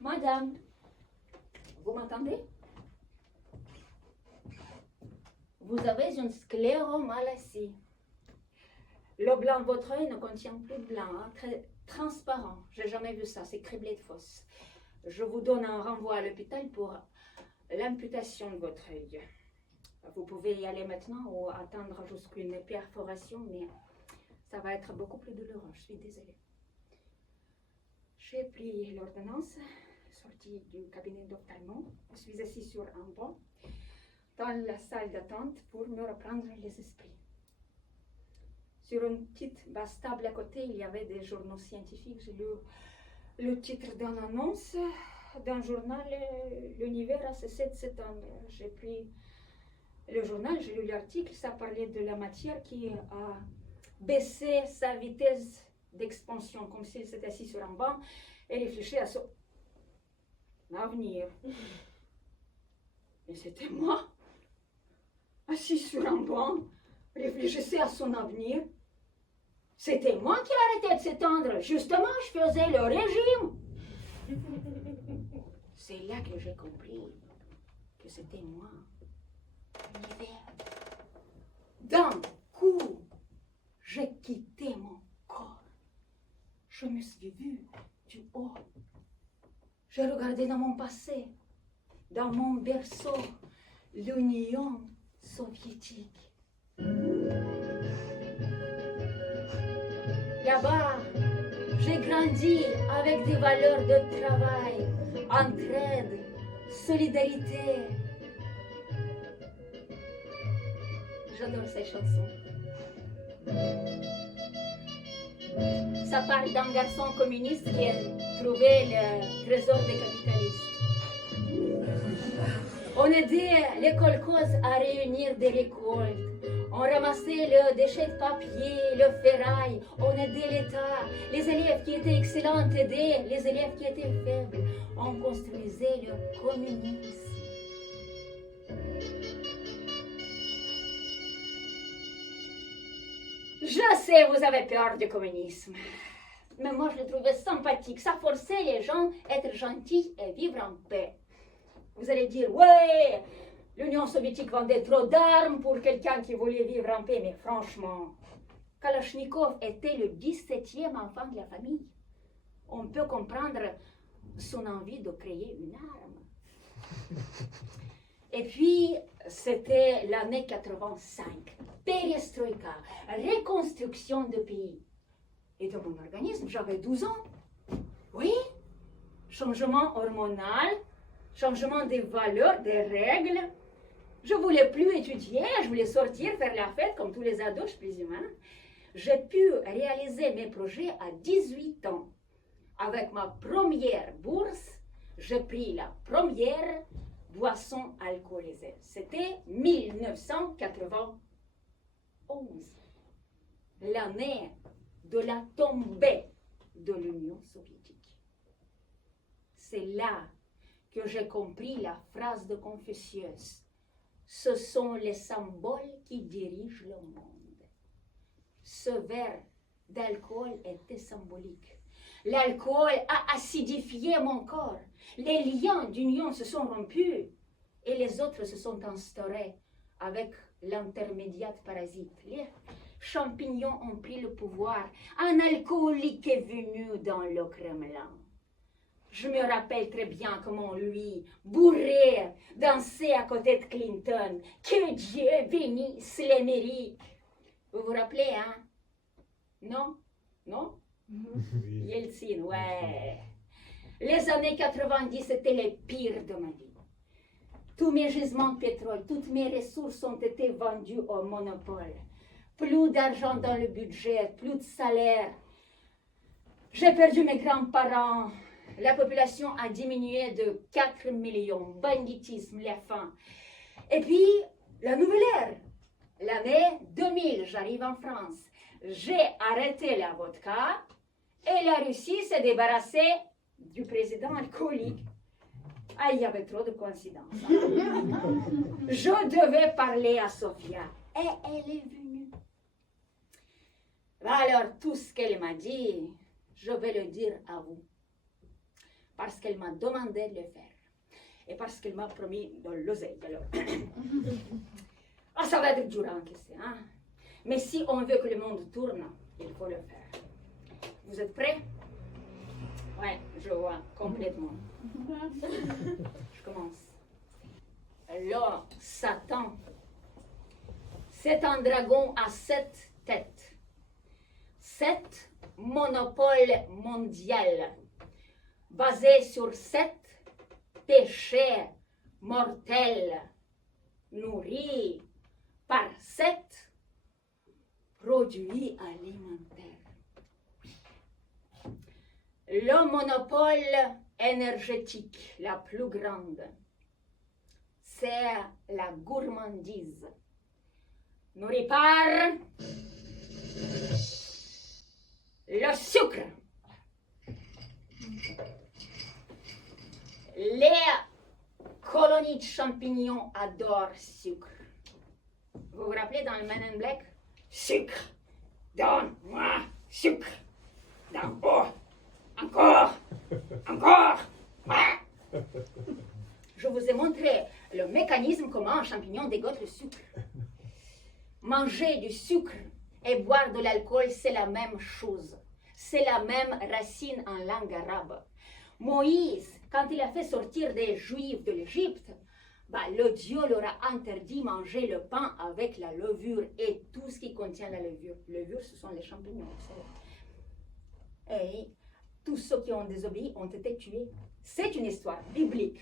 Madame, vous m'entendez? Vous avez une scléromalacie. Le blanc de votre œil ne contient plus de blanc, hein, très transparent. J'ai jamais vu ça, c'est criblé de fausse. Je vous donne un renvoi à l'hôpital pour l'amputation de votre œil. Vous pouvez y aller maintenant ou attendre jusqu'à une perforation, mais ça va être beaucoup plus douloureux, je suis désolée. J'ai pris l'ordonnance, sortie du cabinet d'ophtalmo. Je suis assise sur un banc dans la salle d'attente pour me reprendre les esprits. Sur une petite basse table à côté, il y avait des journaux scientifiques. J'ai lu le titre d'une annonce d'un journal, l'univers à 7 septembre. J'ai pris le journal, j'ai lu l'article, ça parlait de la matière qui a baissé sa vitesse d'expansion, comme s'il s'était assis sur un banc et réfléchissait à son avenir. Et c'était moi, assis sur un banc, réfléchissait à son avenir. C'était moi qui arrêtais de s'étendre. Justement, je faisais le régime. C'est là que j'ai compris que c'était moi, l'univers. D'un coup, j'ai quitté mon corps. Je me suis vue du haut. J'ai regardé dans mon passé, dans mon berceau, l'Union soviétique. Là-bas, j'ai grandi avec des valeurs de travail, entraide, solidarité. J'adore ces chansons. Ça parle d'un garçon communiste qui a trouvé le trésor des capitalistes. On aidait les kolkhozes à réunir des récoltes. On ramassait le déchet de papier, le ferraille. On aidait l'État. Les élèves qui étaient excellents aidaient les élèves qui étaient faibles. On construisait le communisme. Je sais, vous avez peur du communisme. Mais moi, je le trouvais sympathique. Ça forçait les gens à être gentils et vivre en paix. Vous allez dire, ouais, l'Union soviétique vendait trop d'armes pour quelqu'un qui voulait vivre en paix. Mais franchement, Kalachnikov était le 17e enfant de la famille. On peut comprendre son envie de créer une arme. Et puis, c'était l'année 85. Perestroïka, reconstruction de pays. Et dans mon organisme, j'avais 12 ans. Oui, changement hormonal, changement des valeurs, des règles. Je ne voulais plus étudier, je voulais sortir, faire la fête comme tous les ados, je présume. J'ai pu réaliser mes projets à 18 ans. Avec ma première bourse, j'ai pris la première boisson alcoolisée. C'était 1991. L'année de la tombée de l'Union soviétique. C'est là que j'ai compris la phrase de Confucius. Ce sont les symboles qui dirigent le monde. Ce verre d'alcool était symbolique. L'alcool a acidifié mon corps. Les liens d'union se sont rompus et les autres se sont instaurés avec l'intermédiaire parasite. Les champignons ont pris le pouvoir. Un alcoolique est venu dans le Kremlin. Je me rappelle très bien comment lui, bourré, dansait à côté de Clinton. Que Dieu bénisse l'Amérique. Vous vous rappelez, hein? Non? Non? Yeltsin, ouais. Les années 90, c'était les pires de ma vie. Tous mes gisements de pétrole, toutes mes ressources ont été vendues au monopole. Plus d'argent dans le budget, plus de salaire. J'ai perdu mes grands-parents. La population a diminué de 4 millions. Banditisme, la faim. Et puis, la nouvelle ère. L'année 2000, j'arrive en France. J'ai arrêté la vodka et la Russie s'est débarrassée du président alcoolique. Ah, il y avait trop de coïncidences. Je devais parler à Sofia et elle est venue. Alors, tout ce qu'elle m'a dit, je vais le dire à vous. parce qu'elle m'a demandé de le faire. Et parce qu'elle m'a promis de l'oseille, alors. Ah, ça va être dur à encaisser, hein? Mais si on veut que le monde tourne, il faut le faire. Vous êtes prêts? Ouais, je vois, complètement. Je commence. Alors, Satan, c'est un dragon à 7 têtes. 7 monopoles mondiaux, basés sur 7 péchés mortels, nourris par 7 produits alimentaires. Le monopole énergétique la plus grande, c'est la gourmandise, nourrie par le sucre. Les colonies de champignons adorent sucre. Vous vous rappelez dans le Men in Black? Sucre, donne-moi sucre. D'en haut, encore, encore. Je vous ai montré le mécanisme comment un champignon dégote le sucre. Manger du sucre et boire de l'alcool, c'est la même chose. C'est la même racine en langue arabe. Moïse, quand il a fait sortir des Juifs de l'Égypte, le Dieu leur a interdit de manger le pain avec la levure et tout ce qui contient la levure. Levure, ce sont les champignons. Et tous ceux qui ont désobéi ont été tués. C'est une histoire biblique.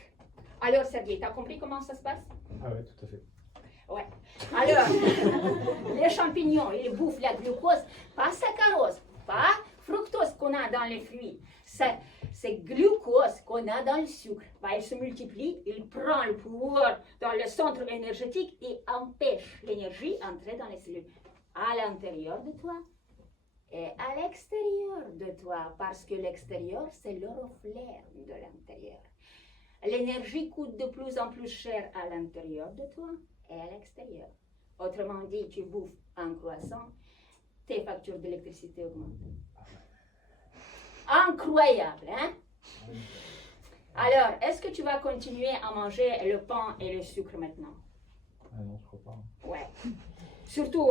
Alors, Sergei, tu as compris comment ça se passe? Ah oui, tout à fait. Ouais. Alors, les champignons, ils bouffent la glucose, pas saccharose, pas fructose qu'on a dans les fruits. C'est glucose qu'on a dans le sucre. Il se multiplie, il prend le pouvoir dans le centre énergétique et empêche l'énergie d'entrer dans les cellules. À l'intérieur de toi et à l'extérieur de toi, parce que l'extérieur, c'est le reflet de l'intérieur. L'énergie coûte de plus en plus cher à l'intérieur de toi et à l'extérieur. Autrement dit, tu bouffes un croissant, tes factures d'électricité augmentent. Incroyable, hein? Alors, est-ce que tu vas continuer à manger le pain et le sucre maintenant? Ah non, je crois pas. Ouais. Surtout,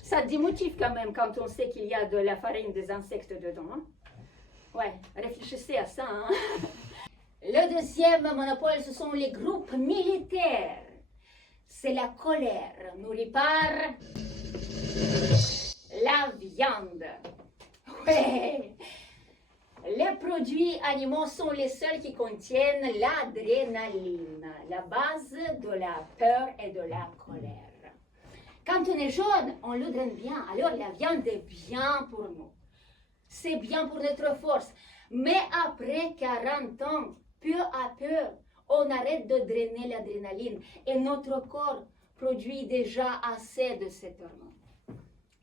ça démotive quand même quand on sait qu'il y a de la farine des insectes dedans. Hein? Ouais, réfléchissez à ça. Hein? Le deuxième monopole, ce sont les groupes militaires. C'est la colère, nourrie par la viande. Ouais. Les produits animaux sont les seuls qui contiennent l'adrénaline, la base de la peur et de la colère. Quand on est jeune, on le draine bien, alors la viande est bien pour nous. C'est bien pour notre force. Mais après 40 ans, peu à peu, on arrête de drainer l'adrénaline et notre corps produit déjà assez de cette hormone.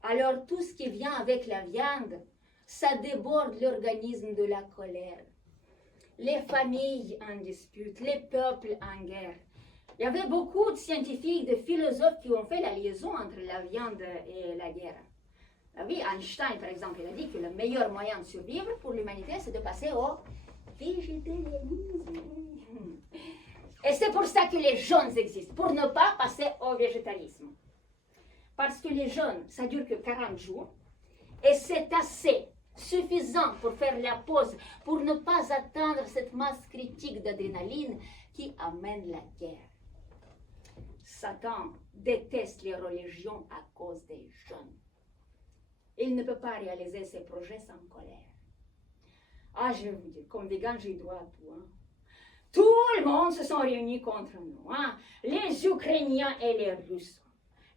Alors tout ce qui vient avec la viande, ça déborde l'organisme de la colère. Les familles en dispute, les peuples en guerre. Il y avait beaucoup de scientifiques, de philosophes qui ont fait la liaison entre la viande et la guerre. Oui, Einstein, par exemple, il a dit que le meilleur moyen de survivre pour l'humanité, c'est de passer au végétarianisme. Et c'est pour ça que les jeûnes existent, pour ne pas passer au végétarisme. Parce que les jeûnes, ça dure que 40 jours, et c'est assez suffisant pour faire la pause, pour ne pas atteindre cette masse critique d'adrénaline qui amène la guerre. Satan déteste les religions à cause des jeûnes. Il ne peut pas réaliser ses projets sans colère. Ah, je vais vous dire, comme vegan, j'ai droit à tout. Hein. Tout le monde se sont réunis contre nous. Hein. Les Ukrainiens et les Russes,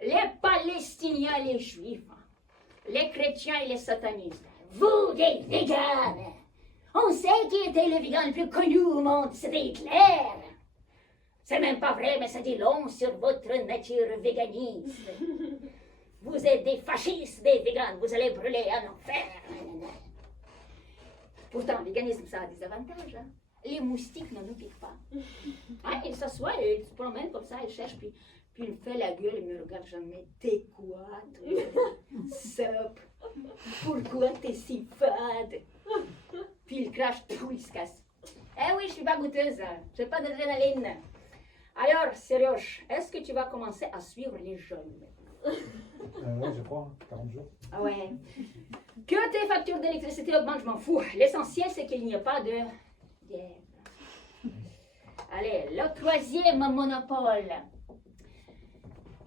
les Palestiniens et les Juifs, les chrétiens et les satanistes. Vous, des véganes, on sait qui était le végan le plus connu au monde, c'était Hitler. C'est même pas vrai, mais ça dit long sur votre nature véganiste. Vous êtes des fascistes, des véganes, vous allez brûler en enfer. Pourtant, le véganisme, ça a des avantages. Hein. Les moustiques ne nous piquent pas. Hein, ils s'assoient, ils se promènent comme ça, ils cherchent, puis il me fait la gueule, il me regarde jamais. T'es quoi, toi? Sop. Pourquoi t'es si fade? Puis il crache, tout, il se casse. Eh oui, je suis pas goûteuse. J'ai pas d'adrénaline. Alors, Serioche, est-ce que tu vas commencer à suivre les jeunes maintenant? Ouais, je crois, 40 jours. Ah ouais. Que tes factures d'électricité augmentent, je m'en fous. L'essentiel, c'est qu'il n'y ait pas de guerre. Allez, le troisième monopole.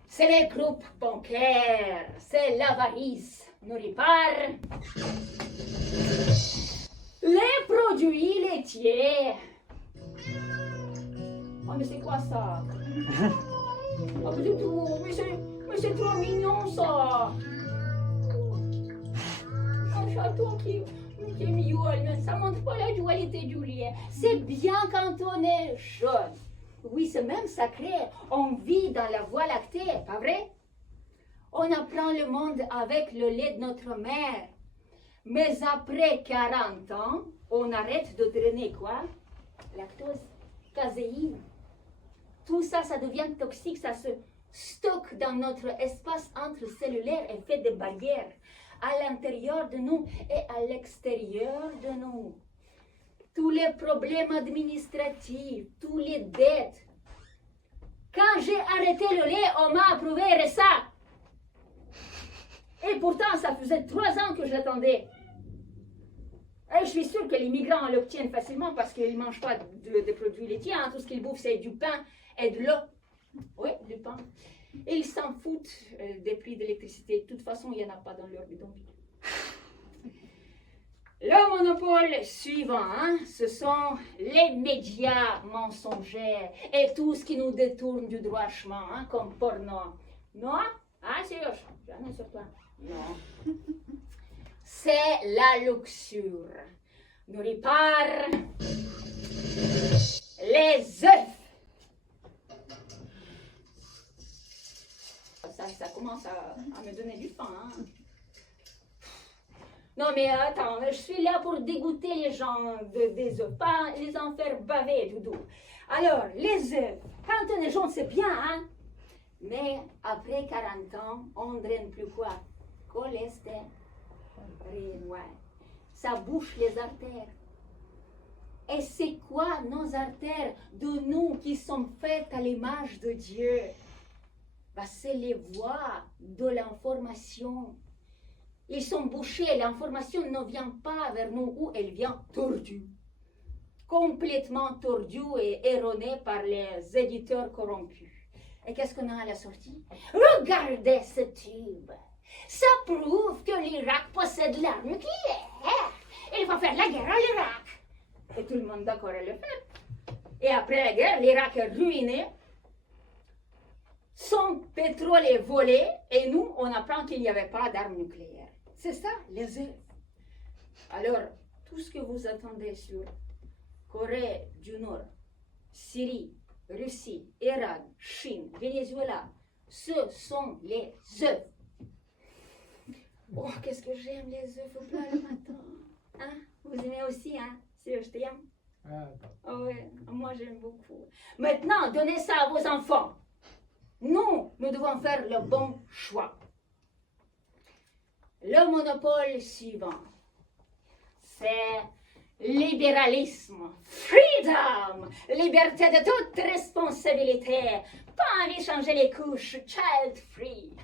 C'est les groupes bancaires, c'est l'avarice, nourrit par les produits laitiers. Oh, mais c'est quoi ça? Oh, mais c'est tout, mais c'est trop mignon ça. Un chaton qui miaule, mais ça montre pas la dualité du lien. C'est bien quand on est jeune. Oui, c'est même sacré. On vit dans la voie lactée, pas vrai? On apprend le monde avec le lait de notre mère. Mais après 40 ans, on arrête de drainer quoi? Lactose, caséine. Tout ça, ça devient toxique, ça se stocke dans notre espace intracellulaire et fait des barrières à l'intérieur de nous et à l'extérieur de nous. Tous les problèmes administratifs, tous les dettes. Quand j'ai arrêté le lait, on m'a approuvé RSA. Et pourtant, ça faisait 3 ans que je l'attendais. Et je suis sûre que les migrants l'obtiennent facilement parce qu'ils ne mangent pas de produits laitiers. Hein. Tout ce qu'ils bouffent, c'est du pain et de l'eau. Oui, du pain. Et ils s'en foutent des prix d'électricité. De toute façon, il n'y en a pas dans leur bidonville. Le monopole suivant, hein, ce sont les médias mensongers et tout ce qui nous détourne du droit chemin, hein, comme porno. Non? Ah, c'est j'en ai sur toi. Non. C'est la luxure, nourrie par les œufs. Ça commence à me donner du pain. Hein. Non mais attends, je suis là pour dégoûter les gens des œufs, pas les en faire baver, doudou. Alors, les œufs, quand on est jaune, c'est bien, hein? Mais après 40 ans, on ne draine plus quoi? Cholestérol. Ouais. Ça bouche les artères. Et c'est quoi nos artères de nous qui sommes faites à l'image de Dieu? Bah, c'est les voies de l'information. Ils sont bouchés, l'information ne vient pas vers nous où elle vient tordue. Complètement tordue et erronée par les éditeurs corrompus. Et qu'est-ce qu'on a à la sortie? Regardez ce tube. Ça prouve que l'Irak possède l'arme nucléaire. Il faut faire la guerre à l'Irak. Et tout le monde d'accord à le faire. Et après la guerre, l'Irak est ruiné. Son pétrole est volé. Et nous, on apprend qu'il n'y avait pas d'armes nucléaires. C'est ça, les œufs. Alors, tout ce que vous attendez sur Corée du Nord, Syrie, Russie, Iran, Chine, Venezuela, ce sont les œufs. Oh, qu'est-ce que j'aime les œufs au plat le matin. Hein? Vous aimez aussi, hein? C'est je t'aime. Oh, ouais, moi j'aime beaucoup. Maintenant, donnez ça à vos enfants. Nous devons faire le bon choix. Le monopole suivant, c'est libéralisme, freedom, liberté de toute responsabilité, pas envie de changer les couches, child free.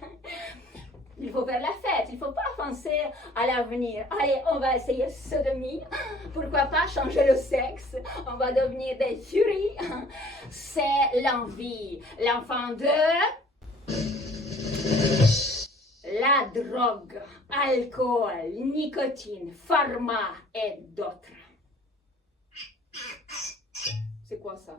Il faut faire la fête, il ne faut pas penser à l'avenir. Allez, on va essayer sodomie, pourquoi pas changer le sexe, on va devenir des furies. C'est l'envie, l'enfant de la drogue, alcool, nicotine, pharma et d'autres. C'est quoi ça?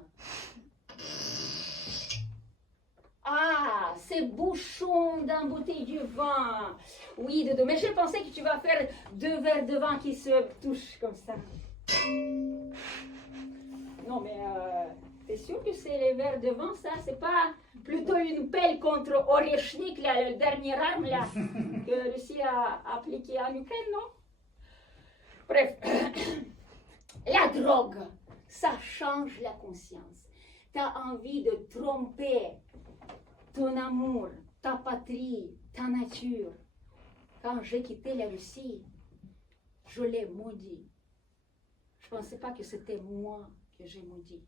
Ah, c'est bouchon d'un bouteille de vin. Oui, Dodo, mais je pensais que tu vas faire 2 verres de vin qui se touchent comme ça. Non, mais t'es sûr que c'est les verres de vin, ça? C'est pas plutôt une pelle contre Oreshnik, la dernière arme là, que Russie a appliquée en Ukraine, non? Bref, la drogue, ça change la conscience. T'as envie de tromper ton amour, ta patrie, ta nature. Quand j'ai quitté la Russie, je l'ai maudit. Je Je ne pensais pas que c'était moi que j'ai maudit.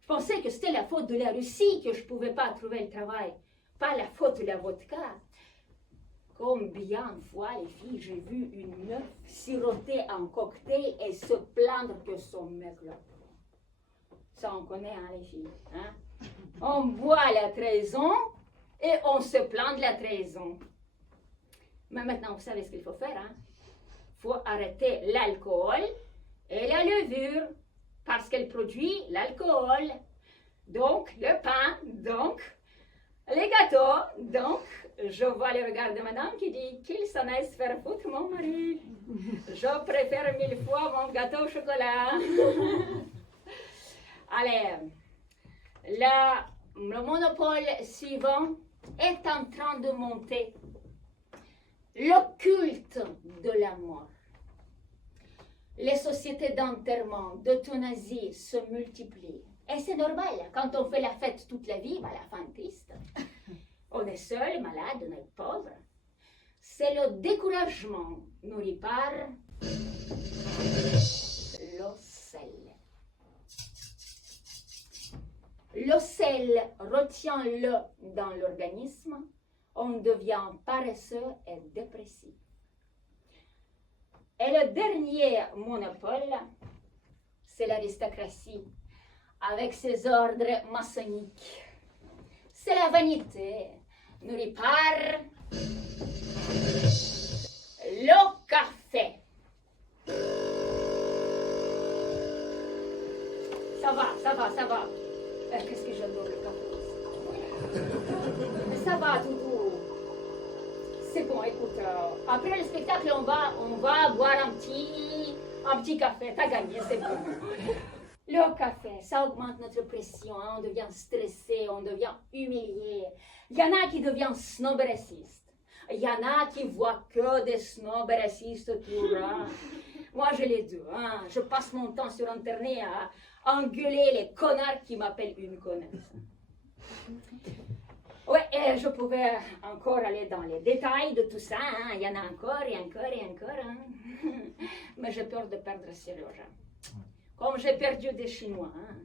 Je pensais que c'était la faute de la Russie que je ne pouvais pas trouver le travail, pas la faute de la vodka. Combien de fois, les filles, j'ai vu une meuf siroter un cocktail et se plaindre que son mec là. Ça, on connaît, hein, les filles. Hein? On boit la trahison et on se plaint de la trahison. Mais maintenant, vous savez ce qu'il faut faire. Hein? Faut arrêter l'alcool et la levure parce qu'elle produit l'alcool. Donc, le pain, donc, les gâteaux, donc, je vois le regard de madame qui dit qu'il s'en aille se faire foutre, mon mari. Je préfère 1000 fois mon gâteau au chocolat. Allez, le monopole suivant est en train de monter. Le culte de la mort. Les sociétés d'enterrement, d'euthanasie se multiplient. Et c'est normal, quand on fait la fête toute la vie, à la fin triste. On est seul, malade, on est pauvre. C'est le découragement nourri par le sel. Le sel, retient-le dans l'organisme, on devient paresseux et dépressif. Et le dernier monopole, c'est l'aristocratie, avec ses ordres maçonniques. C'est la vanité, nourrie par le café. Ça va. Qu'est-ce que j'adore le café. Mais ça va, Doudou. C'est bon, écoute, après le spectacle, on va boire un petit café. T'as gagné, c'est bon. Le café, ça augmente notre pression, hein, on devient stressé, on devient humilié. Il y en a qui deviennent snobs racistes. Il y en a qui voient que des snobs racistes autour. Hein. Moi, j'ai les deux. Hein. Je passe mon temps sur Internet à engueuler les connards qui m'appellent une connasse. Oui, et je pouvais encore aller dans les détails de tout ça. Hein. Il y en a encore et encore. Hein. Mais j'ai peur de perdre sérieux. Comme j'ai perdu des Chinois. Hein.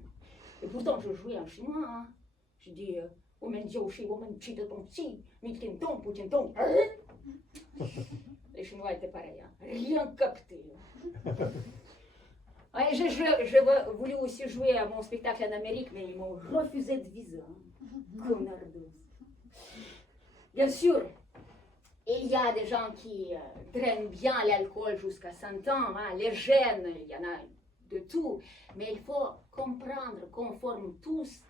Et pourtant, je jouais en chinois. Hein. Je dis, les Chinois étaient pareils. Hein. Rien capté. Ouais, j'ai voulu aussi jouer à mon spectacle en Amérique, mais ils m'ont refusé de visa. Hein. Connardos. Bien sûr, il y a des gens qui drainent bien l'alcool jusqu'à 100 ans. Hein. Les jeunes, il y en a de tout. Mais il faut comprendre qu'on forme tous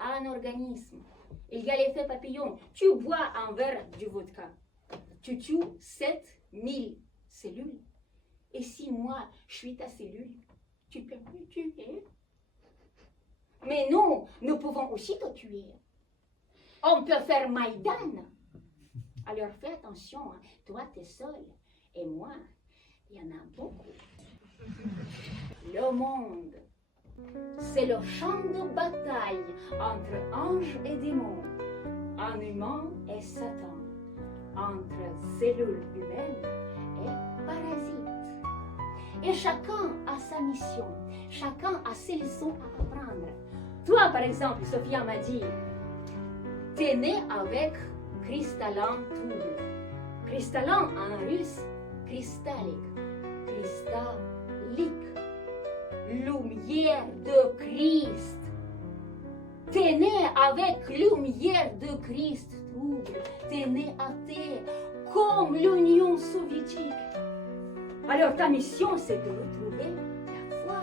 un organisme. Il y a l'effet papillon. Tu bois un verre de vodka. Tu tues 7000 cellules. Et si moi, je suis ta cellule, tu peux me tuer. Mais nous pouvons aussi te tuer. On peut faire Maïdan. Alors fais attention, hein. Toi t'es seul, et moi, il y en a beaucoup. Le monde, c'est le champ de bataille entre anges et démons, en humain et Satan, entre cellules humaines et parasites. Et chacun a sa mission, chacun a ses leçons à apprendre. Toi, par exemple, Sophia m'a dit, t'es né avec cristallin trouble. Cristallin en russe, cristallique. Cristallique. Lumière de Christ. T'es né avec lumière de Christ trouble. T'es né athée, comme l'Union soviétique. Alors ta mission, c'est de retrouver la foi.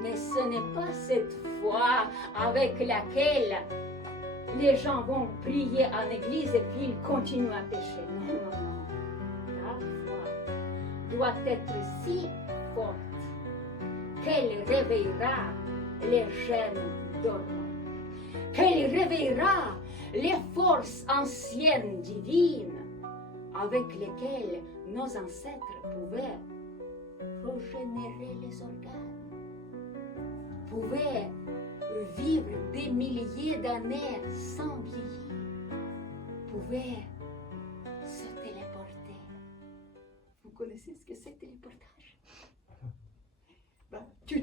Mais ce n'est pas cette foi avec laquelle les gens vont prier en église et puis ils continuent à pécher. Non. La foi doit être si forte qu'elle réveillera les jeunes dormants, qu'elle réveillera les forces anciennes divines avec lesquelles nos ancêtres pouvaient régénérer les organes, pouvaient vivre des milliers d'années sans vieillir, pouvaient se téléporter. Vous connaissez ce que c'est téléportage?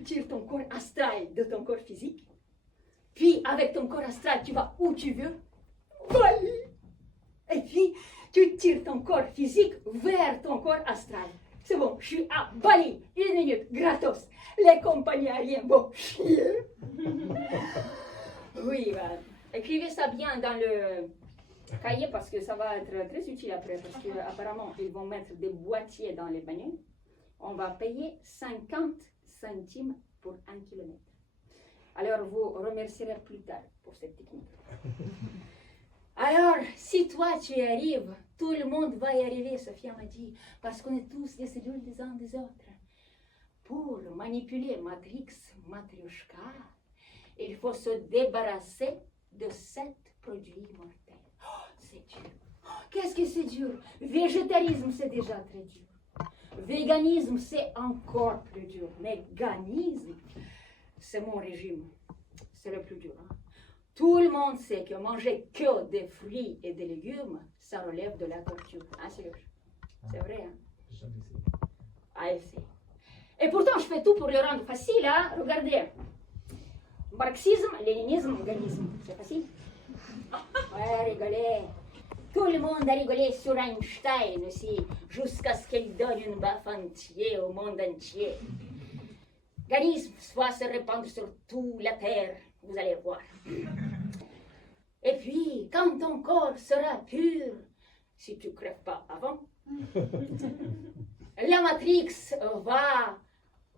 tires ton corps astral de ton corps physique. Puis, avec ton corps astral, tu vas où tu veux. Bali. Et puis, tu tires ton corps physique vers ton corps astral. C'est bon, je suis à Bali, 1 minute, gratos. Les compagnies aériennes, bon, chier. Oui, écrivez ça bien dans le cahier parce que ça va être très utile après. Parce qu'apparemment, ils vont mettre des boîtiers dans les bagnoles. On va payer 50 centimes pour 1 kilomètre. Alors, vous remercierez plus tard pour cette technique. Alors, si toi tu y arrives, tout le monde va y arriver, Sophia m'a dit, parce qu'on est tous des cellules des uns des autres. Pour manipuler Matrix Matryoshka, il faut se débarrasser de 7 produits mortels. Oh, c'est dur. Qu'est-ce que c'est dur? Végétarisme, c'est déjà très dur. Véganisme, c'est encore plus dur. Mais ganisme, c'est mon régime. C'est le plus dur. Hein? Tout le monde sait que manger que des fruits et des légumes, ça relève de la torture. Ah, c'est vrai, hein? Jamais essayé. Ah, essaye. Et pourtant, je fais tout pour le rendre facile, hein? Regardez. Marxisme, léninisme, ganisme. C'est facile? Ouais, rigolez. Tout le monde a rigolé sur Einstein aussi, jusqu'à ce qu'il donne une baffe entière au monde entier. Ganisme soit se répandre sur toute la terre, vous allez voir. Et puis, quand ton corps sera pur, si tu ne crèves pas avant, la Matrix va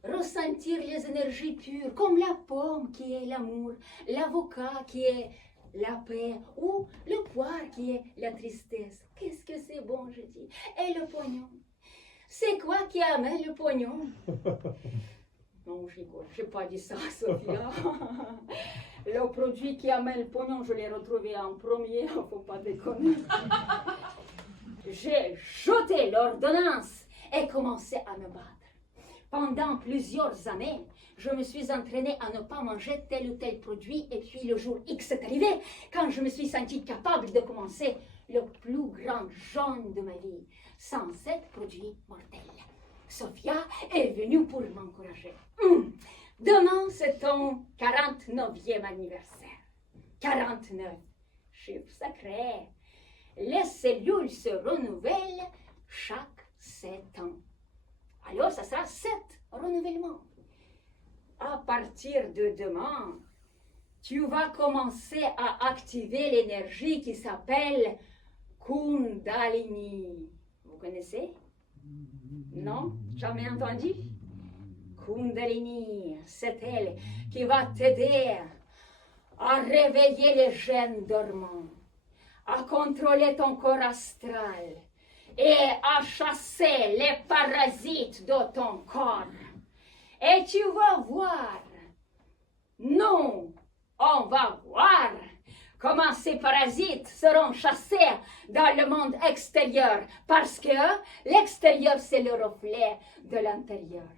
ressentir les énergies pures, comme la pomme qui est l'amour, l'avocat qui est la paix, ou le poire qui est la tristesse. Qu'est-ce que c'est bon, je dis. Et le pognon. C'est quoi qui amène le pognon? Non, je rigole, je n'ai pas dit ça, Sophia. Le produit qui amène le pognon, je l'ai retrouvé en premier, il ne faut pas déconner. J'ai jeté l'ordonnance et commencé à me battre. Pendant plusieurs années, je me suis entraînée à ne pas manger tel ou tel produit et puis le jour X est arrivé quand je me suis sentie capable de commencer le plus grand jeûne de ma vie, sans 7 produits mortels. Sophia est venue pour m'encourager. Demain, c'est ton 49e anniversaire. 49, chiffre sacré. Les cellules se renouvellent chaque 7 ans. Alors, ça sera 7 renouvellements. À partir de demain, tu vas commencer à activer l'énergie qui s'appelle Kundalini. Vous connaissez? Non? Jamais entendu? Kundalini, c'est elle qui va t'aider à réveiller les gènes dormants, à contrôler ton corps astral et à chasser les parasites de ton corps. Et tu vas voir, non, on va voir comment ces parasites seront chassés dans le monde extérieur, parce que l'extérieur, c'est le reflet de l'intérieur.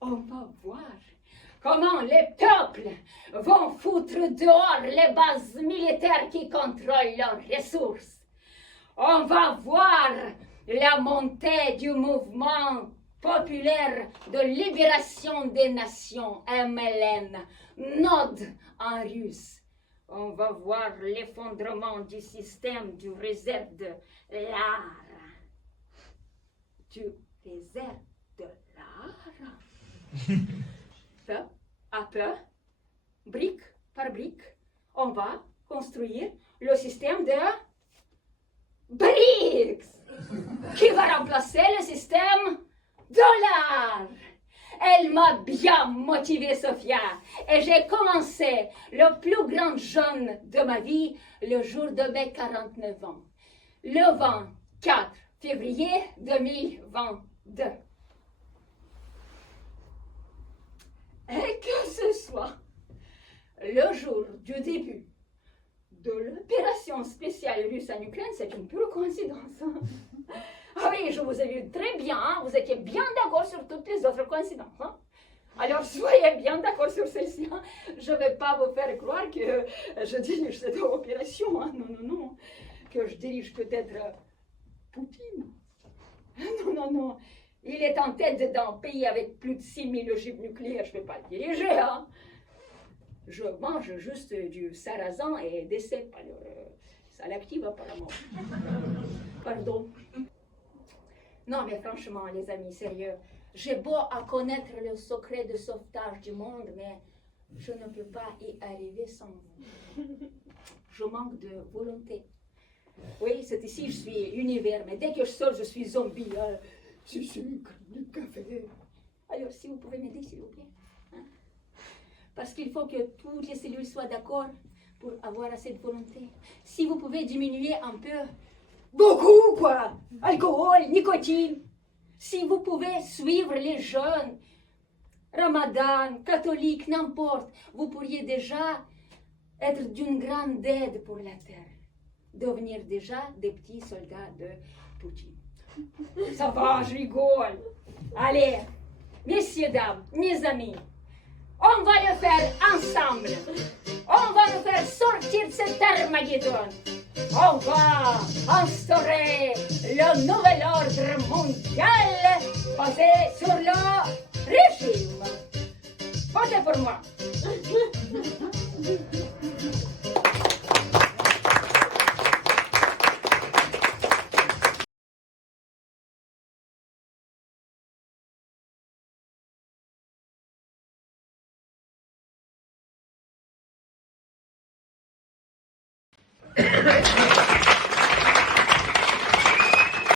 On va voir comment les peuples vont foutre dehors les bases militaires qui contrôlent leurs ressources. On va voir la montée du mouvement populaire de libération des nations, MLN, NOD en russe. On va voir l'effondrement du système du réserve de l'art. Du réserve de l'art. Peu à peu, brique par brique, on va construire le système de BRICS qui va remplacer le système dollar. Elle m'a bien motivée, Sophia, et j'ai commencé le plus grand jeûne de ma vie le jour de mes 49 ans, le 24 février 2022. Et que ce soit le jour du début de l'opération spéciale russe en Ukraine, c'est une pure coïncidence. Ah oui, je vous ai vu très bien, hein? Vous étiez bien d'accord sur toutes les autres coïncidences. Hein? Alors soyez bien d'accord sur celle-ci. Hein? Je ne vais pas vous faire croire que je dirige cette opération. Hein? Non, non, non. Que je dirige peut-être Poutine. Non, non, non. Il est en tête d'un pays avec plus de 6000 ogives nucléaires, je ne peux pas le diriger, hein. Je mange juste du sarrasin et des cèpes, alors ça l'active apparemment. Pardon. Non, mais franchement, les amis, sérieux, j'ai beau à connaître le secret de sauvetage du monde, mais je ne peux pas y arriver sans vous. Je manque de volonté. Oui, c'est ici, je suis univers, mais dès que je sors, je suis zombie. Du sucre, du café. Alors, si vous pouvez m'aider, s'il vous plaît. Hein? Parce qu'il faut que toutes les cellules soient d'accord pour avoir assez de volonté. Si vous pouvez diminuer un peu, beaucoup quoi, alcool, nicotine. Si vous pouvez suivre les jeunes, Ramadan, catholiques, n'importe, vous pourriez déjà être d'une grande aide pour la terre. Devenir déjà des petits soldats de Poutine. Ça va, je rigole. Allez, messieurs, dames, mes amis, on va le faire ensemble. On va le faire sortir de cet Armageddon. On va instaurer le nouvel ordre mondial basé sur le régime. Votez pour moi.